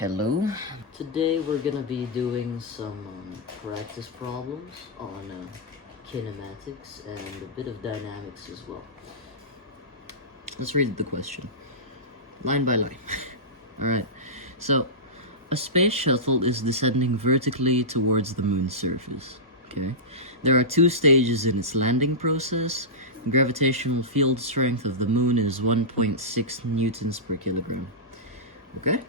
Hello. Today we're gonna be doing some practice problems on kinematics and a bit of dynamics as well. Let's read the question, line by line. Alright, so a space shuttle is descending vertically towards the moon's surface. Okay, there are two stages in its landing process. The gravitational field strength of the moon is 1.6 newtons per kilogram. Okay?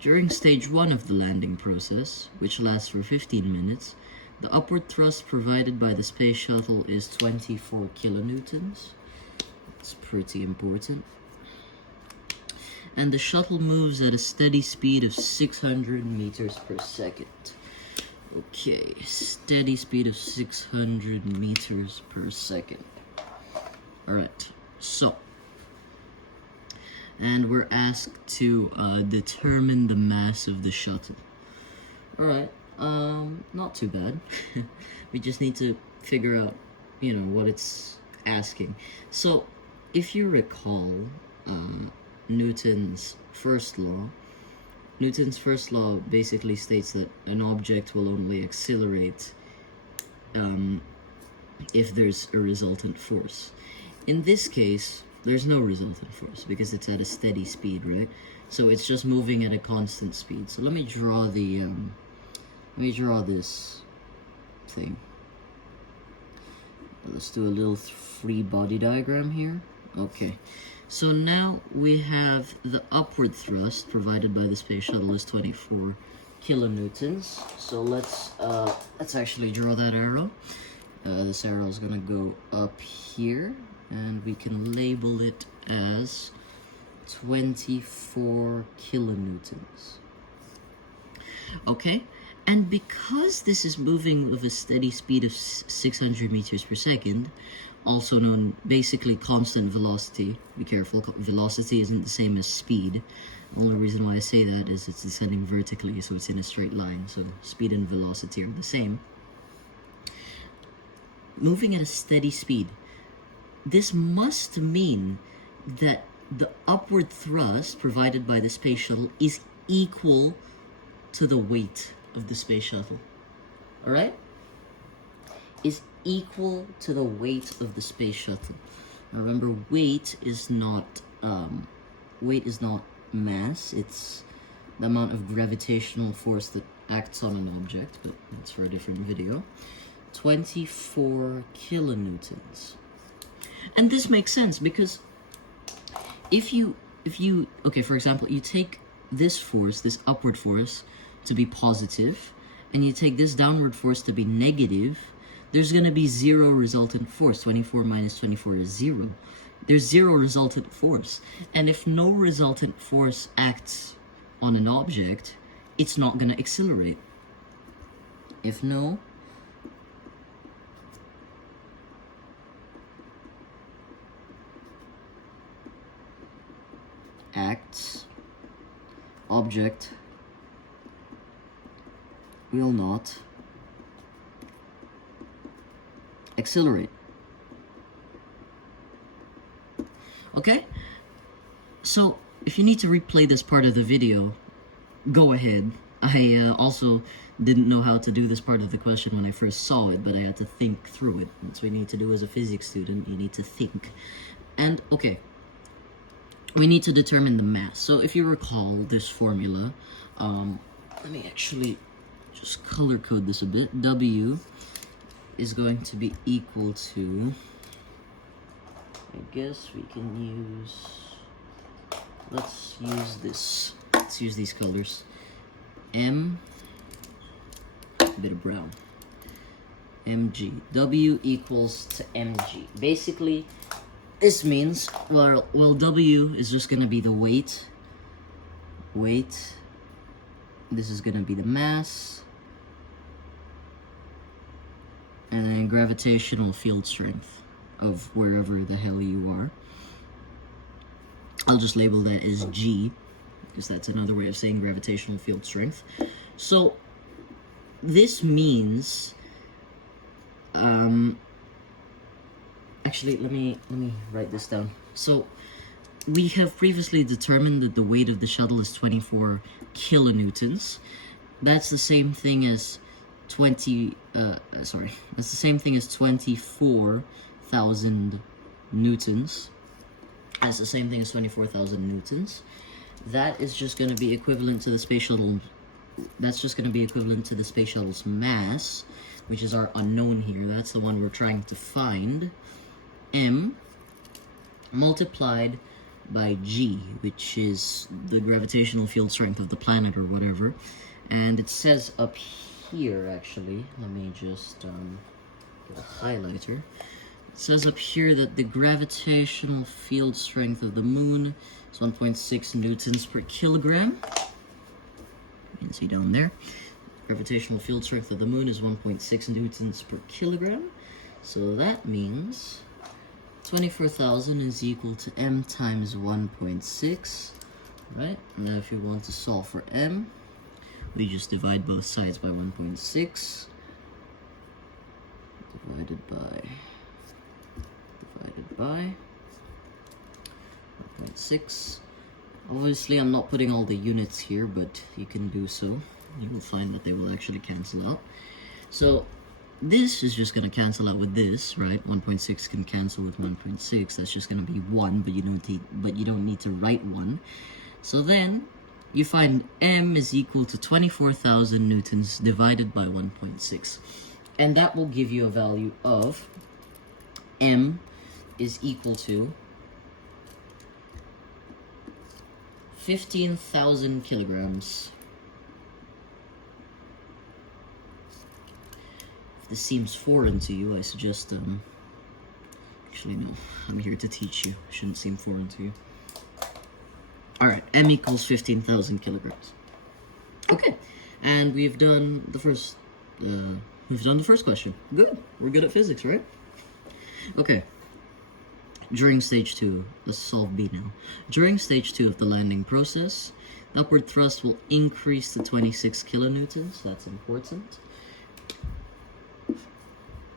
During stage 1 of the landing process, which lasts for 15 minutes, the upward thrust provided by the space shuttle is 24 kilonewtons. It's pretty important. And the shuttle moves at a steady speed of 600 meters per second. Okay, steady speed of 600 meters per second. Alright, so. And we're asked to determine the mass of the shuttle. Alright, not too bad. We just need to figure out, what it's asking. So, if you recall Newton's first law basically states that an object will only accelerate if there's a resultant force. In this case, there's no resultant force because it's at a steady speed, right? So it's just moving at a constant speed. So let me draw this thing. Let's do a little free body diagram here. Okay. So now we have the upward thrust provided by the space shuttle is 24 kilonewtons. So let's actually draw that arrow. This arrow is gonna go up here, and we can label it as 24 kilonewtons. Okay, and because this is moving with a steady speed of 600 meters per second, also known basically constant velocity. Be careful, velocity isn't the same as speed. The only reason why I say that is it's descending vertically, so it's in a straight line, so speed and velocity are the same. Moving at a steady speed, this must mean that the upward thrust provided by the space shuttle is equal to the weight of the space shuttle. Alright? Is equal to the weight of the space shuttle. Now remember, weight is not mass, it's the amount of gravitational force that acts on an object, but that's for a different video. 24 kilonewtons. And this makes sense because if you okay, for example, you take this force, this upward force, to be positive, and you take this downward force to be negative, there's going to be zero resultant force. 24 minus 24 is 0. There's zero resultant force. And if no resultant force acts on an object, it's not going to accelerate. If no acts, object will not accelerate. Okay? So, if you need to replay this part of the video, go ahead. I also didn't know how to do this part of the question when I first saw it, but I had to think through it. That's what you need to do as a physics student. You need to think. And, okay, we need to determine the mass. So, if you recall this formula, let me actually just color code this a bit. W is going to be equal to, I guess we can use, let's use these colors. M, a bit of brown, mg. W equals to mg. Basically, this means, well, W is just going to be the weight. This is going to be the mass. And then gravitational field strength of wherever the hell you are. I'll just label that as G, because that's another way of saying gravitational field strength. So, this means, actually, let me write this down. So, we have previously determined that the weight of the shuttle is 24 kilonewtons. That's the same thing as 24,000 newtons. That's the same thing as 24,000 newtons. That is just going to be equivalent to the space shuttle. That's just going to be equivalent to the space shuttle's mass, which is our unknown here. That's the one we're trying to find. M multiplied by G, which is the gravitational field strength of the planet or whatever. And it says up here, actually, let me just get a highlighter. It says up here that the gravitational field strength of the moon is 1.6 newtons per kilogram. You can see down there. Gravitational field strength of the moon is 1.6 newtons per kilogram. So that means 24,000 is equal to m times 1.6, right? Now if you want to solve for m, we just divide both sides by 1.6, divided by 1.6. Obviously I'm not putting all the units here, but you can do so. You will find that they will actually cancel out. So this is just going to cancel out with this, right? 1.6 can cancel with 1.6. That's just going to be 1, but you don't need to write 1. So then you find m is equal to 24,000 newtons divided by 1.6. And that will give you a value of m is equal to 15,000 kilograms. If this seems foreign to you, I suggest, actually no, I'm here to teach you. It shouldn't seem foreign to you. Alright, m equals 15,000 kilograms. Okay, and we've done the first question. Good, we're good at physics, right? Okay. During stage 2, let's solve B now. During stage 2 of the landing process, the upward thrust will increase to 26 kilonewtons. That's important.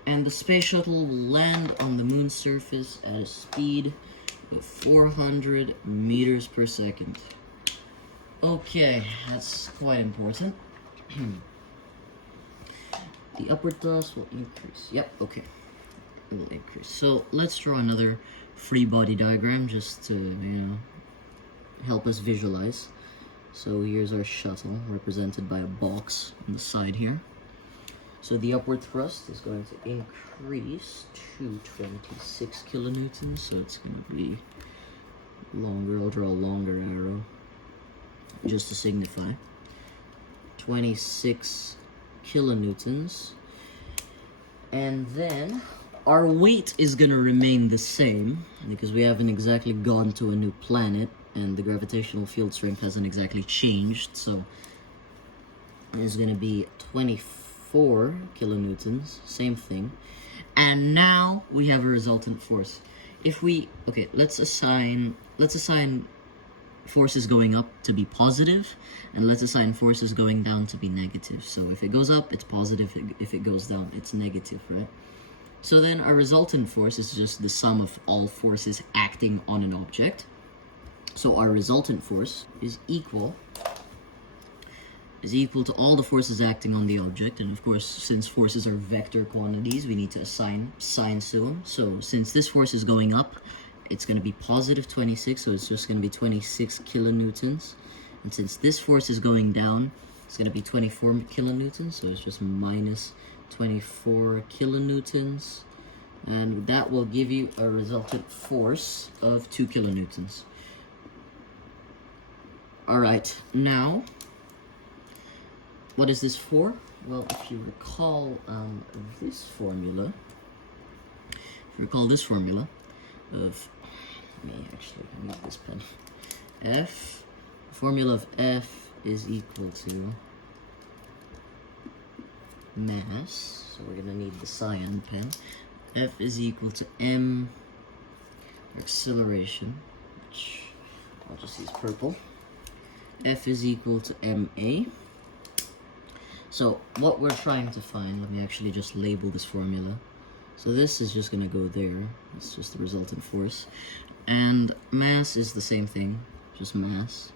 And the space shuttle will land on the moon's surface at a speed of 400 meters per second. Okay, that's quite important. The upward thrust will increase. Yep, okay. It will increase. So let's draw another free body diagram just to, help us visualize. So here's our shuttle represented by a box on the side here. So the upward thrust is going to increase to 26 kilonewtons. So it's going to be longer. I'll draw a longer arrow just to signify. 26 kilonewtons. And then our weight is going to remain the same because we haven't exactly gone to a new planet and the gravitational field strength hasn't exactly changed. So it's going to be 24 kilonewtons, same thing. And now we have a resultant force. If we, okay, let's assign forces going up to be positive, and let's assign forces going down to be negative. So if it goes up, it's positive. If it goes down, it's negative, right? So then our resultant force is just the sum of all forces acting on an object. So our resultant force is equal to all the forces acting on the object. And of course, since forces are vector quantities, we need to assign signs to them. So since this force is going up, it's going to be positive 26, so it's just going to be 26 kilonewtons. And since this force is going down, it's going to be 24 kilonewtons, so it's just minus 24 kilonewtons. And that will give you a resultant force of 2 kilonewtons. Alright, now, what is this for? Well, if you recall this formula of, I need this pen. The formula of F is equal to mass, so we're going to need the cyan pen. F is equal to m acceleration, which I'll just use purple. F is equal to ma. So what we're trying to find, let me actually just label this formula. So this is just gonna go there. It's just the resultant force. And mass is the same thing, just mass.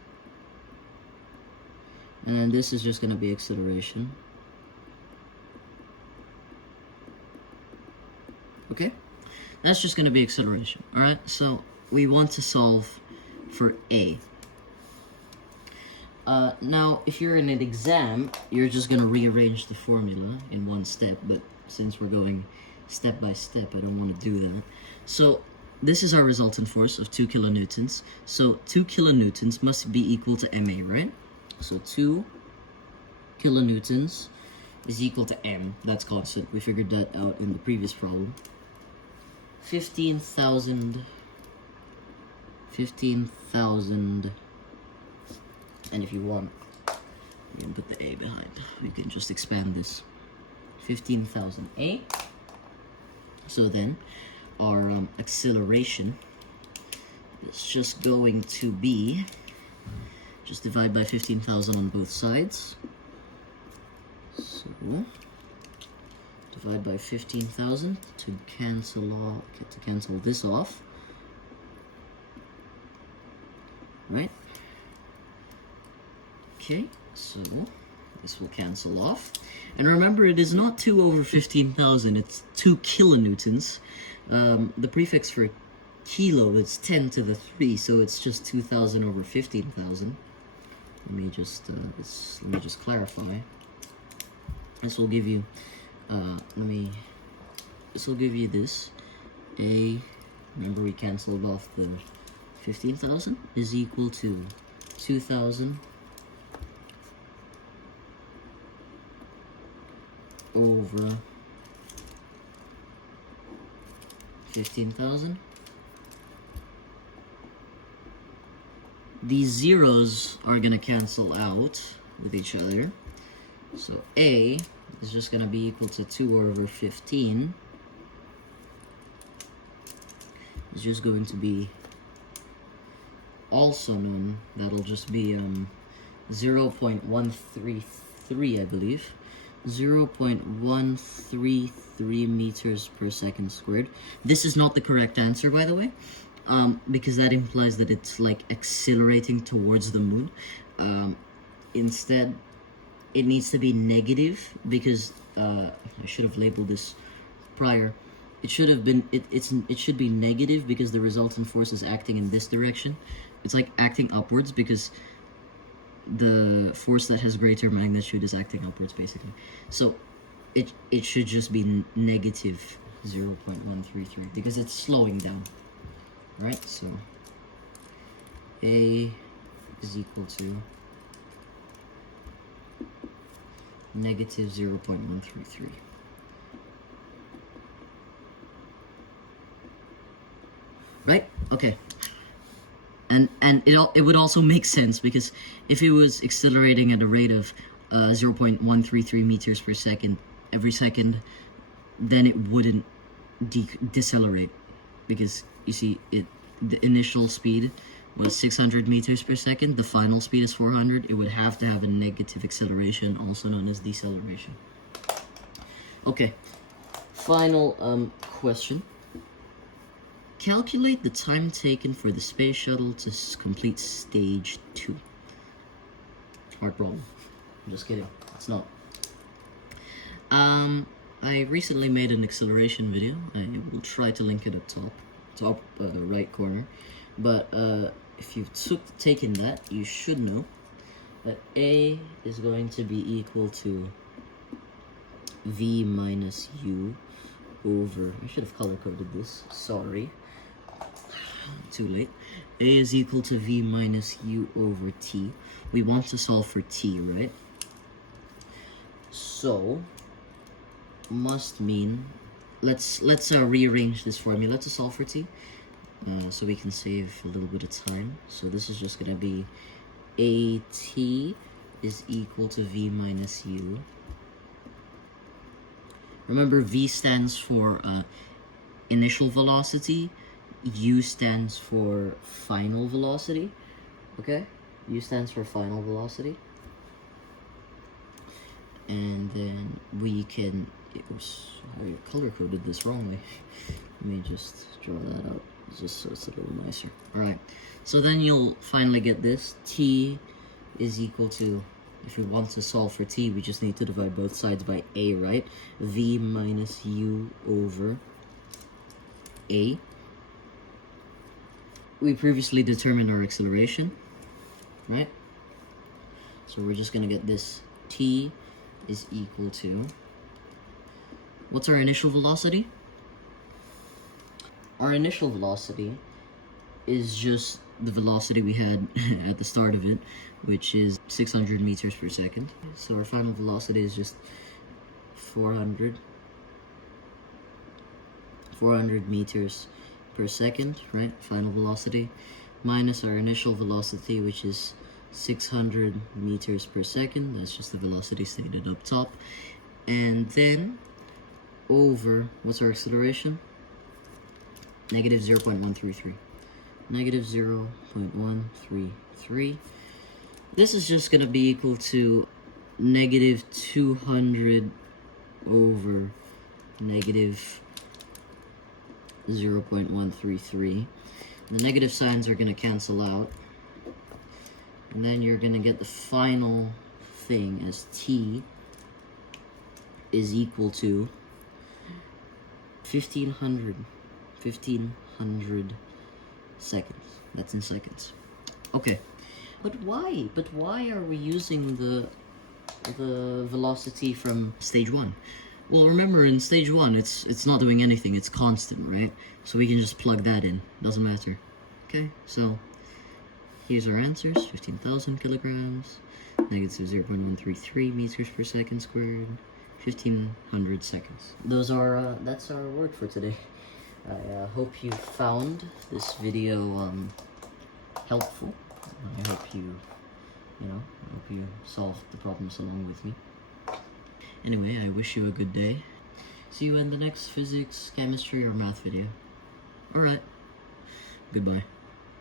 And then this is just gonna be acceleration. Okay? That's just gonna be acceleration. Alright, so we want to solve for A. Now, if you're in an exam, you're just gonna rearrange the formula in one step, but since we're going step by step, I don't want to do that. So, this is our resultant force of 2 kilonewtons. So, 2 kilonewtons must be equal to MA, right? So, 2 kilonewtons is equal to M. That's constant. We figured that out in the previous problem. 15,000, and if you want, you can put the A behind. We can just expand this. 15,000 A. So then, our acceleration is just going to be, just divide by 15,000 on both sides. So, divide by 15,000 to cancel this off. Right? Okay, so this will cancel off. And remember, it is not 2 over 15,000, it's 2 kilonewtons. The prefix for kilo is 10 to the 3, so it's just 2,000 over 15,000. Let me just clarify. This will give you, this will give you this. A, remember we canceled off the 15,000, is equal to 2,000 over 15,000. These zeros are going to cancel out with each other. So A is just going to be equal to 2 over 15. It's just going to be also known, that'll just be 0.133, I believe. 0.133 meters per second squared. This is not the correct answer, by the way, because that implies that it's like accelerating towards the moon. Instead, it needs to be negative, because I should have labeled this prior. It should have been, it should be negative because the resultant force is acting in this direction. It's like acting upwards because the force that has greater magnitude is acting upwards, basically. So it should just be negative 0.133 because it's slowing down, right? So A is equal to negative 0.133. Right? Okay. And it would also make sense, because if it was accelerating at a rate of 0.133 meters per second every second, then it wouldn't decelerate, because you see the initial speed was 600 meters per second, the final speed is 400. It would have to have a negative acceleration, also known as deceleration. Okay, final question. Calculate the time taken for the space shuttle to complete stage 2. Hard problem. I'm just kidding. It's not. I recently made an acceleration video. I will try to link it at top right corner. But if you've taken that, you should know that A is going to be equal to V minus U over, I should have color coded this, sorry. Too late. A is equal to V minus U over T. We want to solve for T, right? So, must mean, let's rearrange this formula to solve for T, so we can save a little bit of time. So this is just gonna be AT is equal to V minus U. Remember, V stands for initial velocity, U stands for final velocity, okay? U stands for final velocity. And then we can Oops, I color-coded this wrongly. Let me just draw that out, just so it's a little nicer. Alright, so then you'll finally get this. T is equal to, if we want to solve for t, we just need to divide both sides by a, right? V minus u over a. We previously determined our acceleration, right? So we're just going to get this. T is equal to, what's our initial velocity? Our initial velocity is just the velocity we had at the start of it, which is 600 meters per second. So our final velocity is just 400 meters per second, right? Final velocity, minus our initial velocity, which is 600 meters per second. That's just the velocity stated up top. And then over, what's our acceleration? Negative 0.133. Negative 0.133. This is just going to be equal to negative 200 over negative 0.133. The negative signs are going to cancel out. And then you're going to get the final thing as t is equal to 1500 seconds. That's in seconds. Okay. But why? But why are we using the velocity from stage 1? Well, remember, in stage 1, it's not doing anything. It's constant, right? So we can just plug that in. Doesn't matter. Okay, so here's our answers. 15,000 kilograms, negative 0.133 meters per second squared, 1500 seconds. Those are, that's our word for today. I hope you found this video helpful. I hope you solved the problems along with me. Anyway, I wish you a good day. See you in the next physics, chemistry, or math video. Alright. Goodbye.